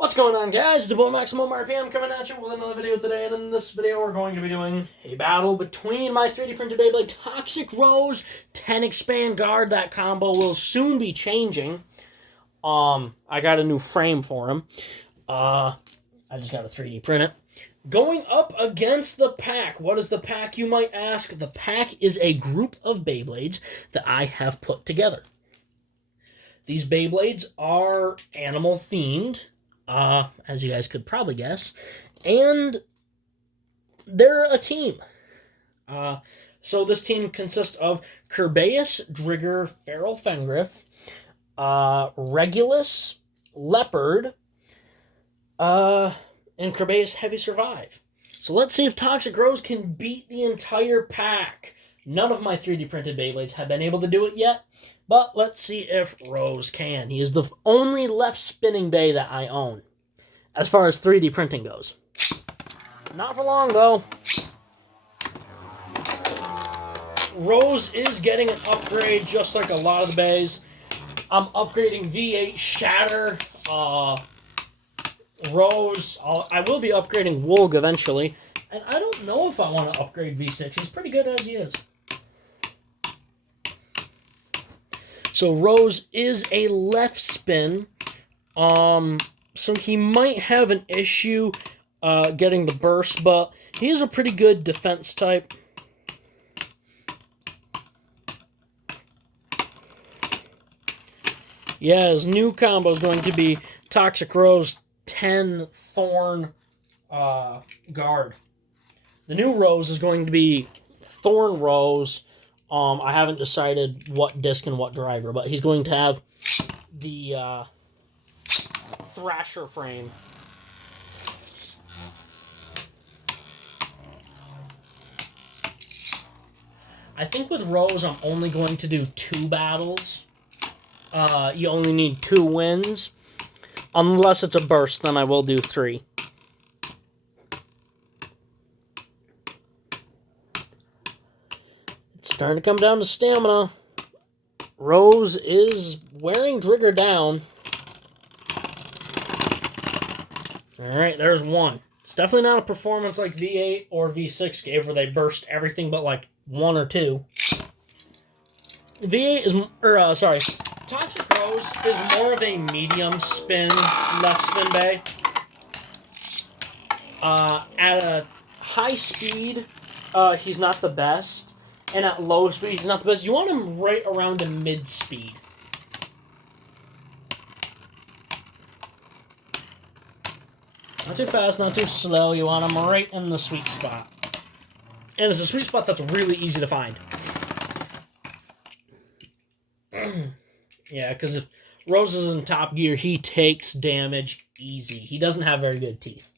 What's going on, guys? The boy Maximum RPM coming at you with another video today, and in this video we're going to be doing a battle between my 3D printed Beyblade Toxic Rose 10 Expand Guard. That combo will soon be changing. I got a new frame for him. I just got to 3D print it. Going up against the pack. What is the pack, you might ask? The pack is a group of Beyblades that I have put together. These Beyblades are animal themed. As you guys could probably guess, and they're a team. So this team consists of Kerbeus, Drigger, Feral Fengriff, Regulus, Leopard, and Kerbeus Heavy Survive. So let's see if Toxic Rose can beat the entire pack. None of my 3D printed Beyblades have been able to do it yet, but let's see if Rose can. He is the only left spinning Bay that I own, as far as 3D printing goes. Not for long, though. Rose is getting an upgrade, just like a lot of the Bays. I'm upgrading V8 Shatter. Rose. I will be upgrading Woolg eventually. And I don't know if I want to upgrade V6. He's pretty good as he is. So Rose is a left spin. So he might have an issue getting the burst, but he is a pretty good defense type. Yeah, his new combo is going to be Toxic Rose 10 Thorn Guard. The new Rose is going to be Thorn Rose. I haven't decided what disc and what driver, but he's going to have the Thrasher frame. I think with Rose, I'm only going to do 2 battles. You only need 2 wins. Unless it's a burst, then I will do 3. It's starting to come down to stamina. Rose is wearing Drigger down. Alright, there's 1. It's definitely not a performance like V8 or V6 gave, where they burst everything but like 1 or 2. V8 is, Toxic Rose is more of a medium spin, left spin Bay. At a high speed, he's not the best. And at low speed, he's not the best. You want him right around the mid speed. Not too fast, not too slow. You want them right in the sweet spot. And it's a sweet spot that's really easy to find. Yeah, because if Rose is in top gear, he takes damage easy. He doesn't have very good teeth.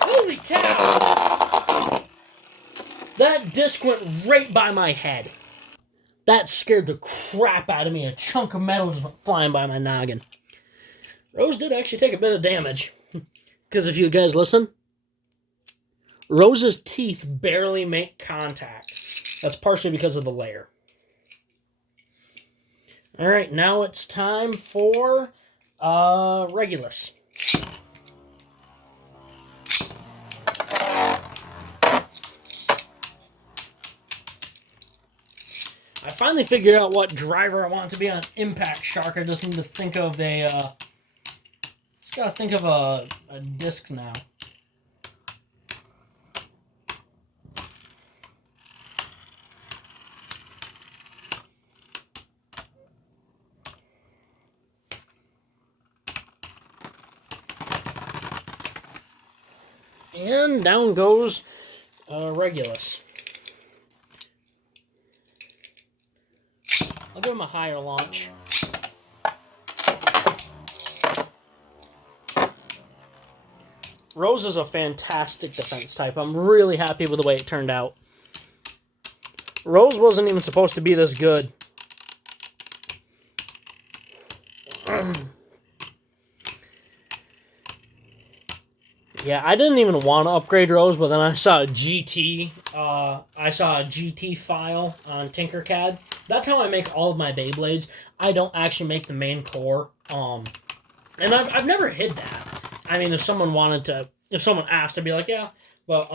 Holy cow! That disc went right by my head. That scared the crap out of me. A chunk of metal just went flying by my noggin. Rose did actually take a bit of damage. Because if you guys listen, Rose's teeth barely make contact. That's partially because of the layer. Alright, now it's time for Regulus. I finally figured out what driver I want to be on Impact Shark. I just need to think of a, just gotta think of a disc now. And down goes Regulus. I'll give him a higher launch. Rose is a fantastic defense type. I'm really happy with the way it turned out. Rose wasn't even supposed to be this good. Yeah, I didn't even want to upgrade Rose, but then I saw a GT. I saw a GT file on Tinkercad, That's how I make all of my Beyblades. I don't actually make the main core. And I've never hid that. I mean, if someone asked, I'd be like, yeah. But,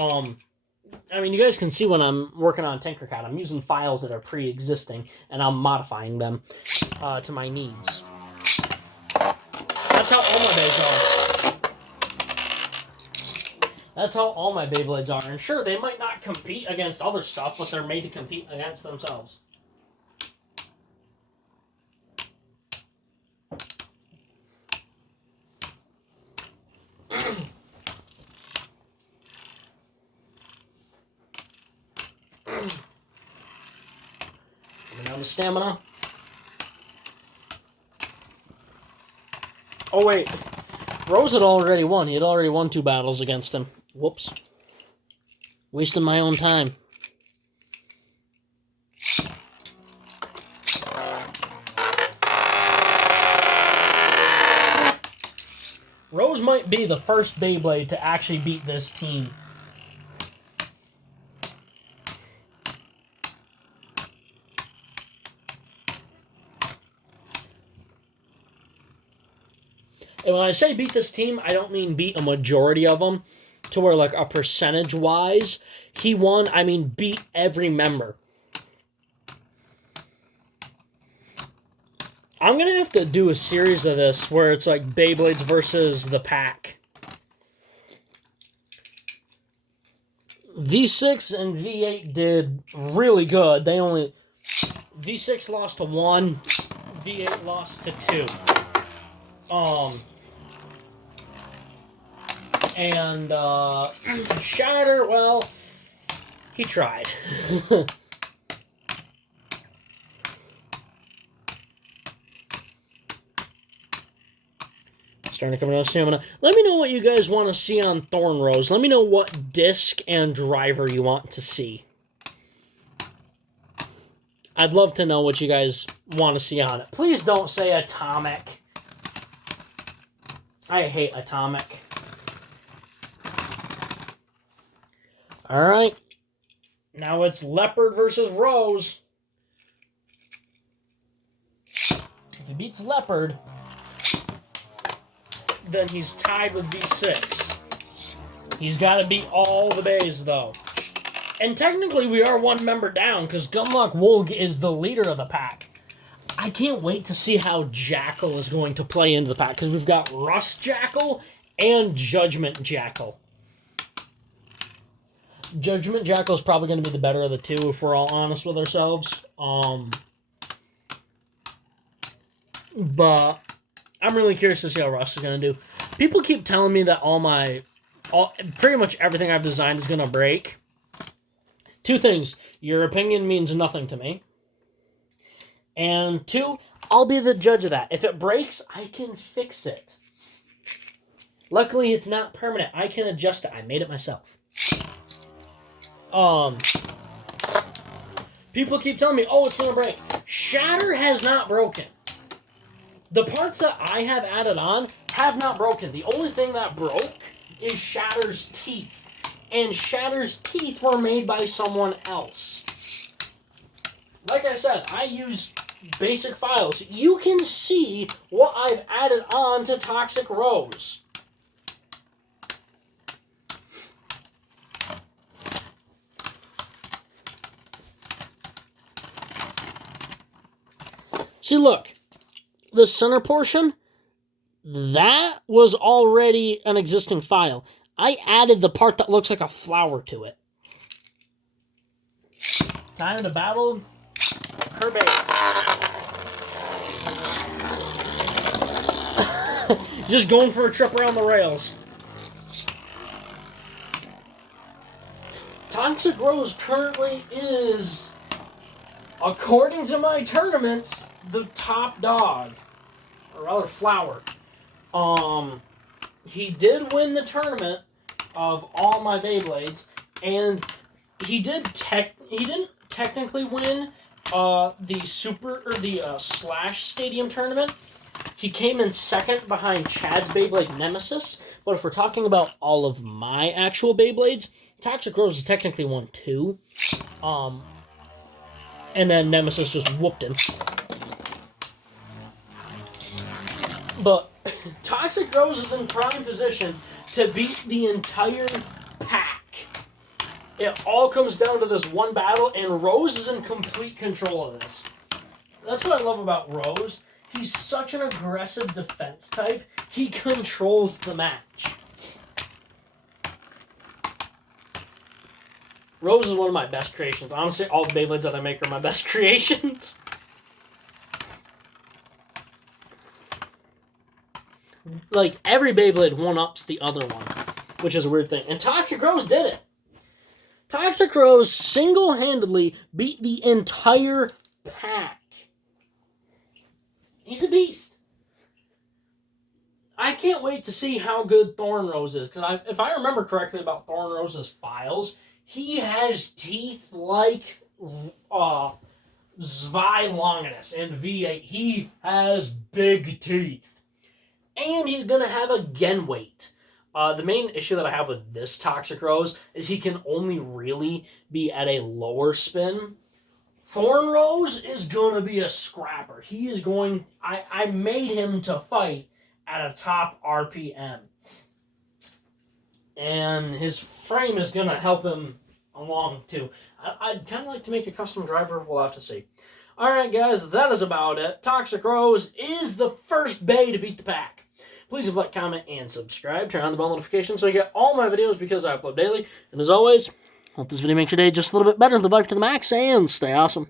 I mean, you guys can see when I'm working on Tinkercad, I'm using files that are pre-existing, and I'm modifying them to my needs. That's how all my Beyblades are. That's how all my Beyblades are. And sure, they might not compete against other stuff, but they're made to compete against themselves. Coming down to stamina. Oh, wait. Rose had already won. He had already won 2 battles against him. Whoops. Wasting my own time. Rose might be the first Beyblade to actually beat this team. And when I say beat this team, I don't mean beat a majority of them to where, like, a percentage-wise he won. I mean beat every member. I'm going to have to do a series of this where it's like Beyblades versus the pack. V6 and V8 did really good. V6 lost to 1, V8 lost to 2. And Shatter, well, he tried. Starting to come down stamina. Let me know what you guys want to see on Thorn Rose. Let me know what disc and driver you want to see. I'd love to know what you guys want to see on it. Please don't say Atomic. I hate Atomic. Alright. Now it's Leopard versus Rose. If he beats Leopard, then he's tied with V6. He's got to beat all the bays, though. And technically, we are 1 member down, because Gumlock Woog is the leader of the pack. I can't wait to see how Jackal is going to play into the pack, because we've got Rust Jackal and Judgment Jackal. Judgment Jackal is probably going to be the better of the two, if we're all honest with ourselves. But I'm really curious to see how Rust is going to do. People keep telling me that pretty much everything I've designed is going to break. 2 things. Your opinion means nothing to me. And 2, I'll be the judge of that. If it breaks, I can fix it. Luckily, it's not permanent. I can adjust it. I made it myself. People keep telling me, oh, it's going to break. Shatter has not broken. The parts that I have added on have not broken. The only thing that broke is Shatter's teeth. And Shatter's teeth were made by someone else. Like I said, I use basic files. You can see what I've added on to Toxic Rose. See, look. The center portion, that was already an existing file. I added the part that looks like a flower to it. Time to battle her base. Just going for a trip around the rails. Toxic Rose currently is, according to my tournaments, the top dog. Or rather, flower. He did win the tournament of all my Beyblades, and he didn't technically win the Slash Stadium tournament. He came in second behind Chad's Beyblade Nemesis, but if we're talking about all of my actual Beyblades, Toxic Rose has technically won 2. And then Nemesis just whooped him. But Toxic Rose is in prime position to beat the entire pack. It all comes down to this one battle, and Rose is in complete control of this. That's what I love about Rose. He's such an aggressive defense type. He controls the match. Rose is one of my best creations. Honestly, all the Beyblades that I make are my best creations. Like, every Beyblade one-ups the other one, which is a weird thing. And Toxic Rose did it. Toxic Rose single-handedly beat the entire pack. He's a beast. I can't wait to see how good Thorn Rose is, because if I remember correctly about Thorn Rose's files, he has teeth like Zwei Longinus in V8. He has big teeth. And he's going to have a Gen weight. The main issue that I have with this Toxic Rose is he can only really be at a lower spin. Thorn Rose is going to be a scrapper. He is going... I made him to fight at a top RPM. And his frame is going to help him along, too. I'd kind of like to make a custom driver. We'll have to see. Alright, guys, that is about it. Toxic Rose is the first Bay to beat the pack. Please leave a like, comment, and subscribe. Turn on the bell notifications so you get all my videos because I upload daily. And as always, hope this video makes your day just a little bit better. Live life to the max and stay awesome.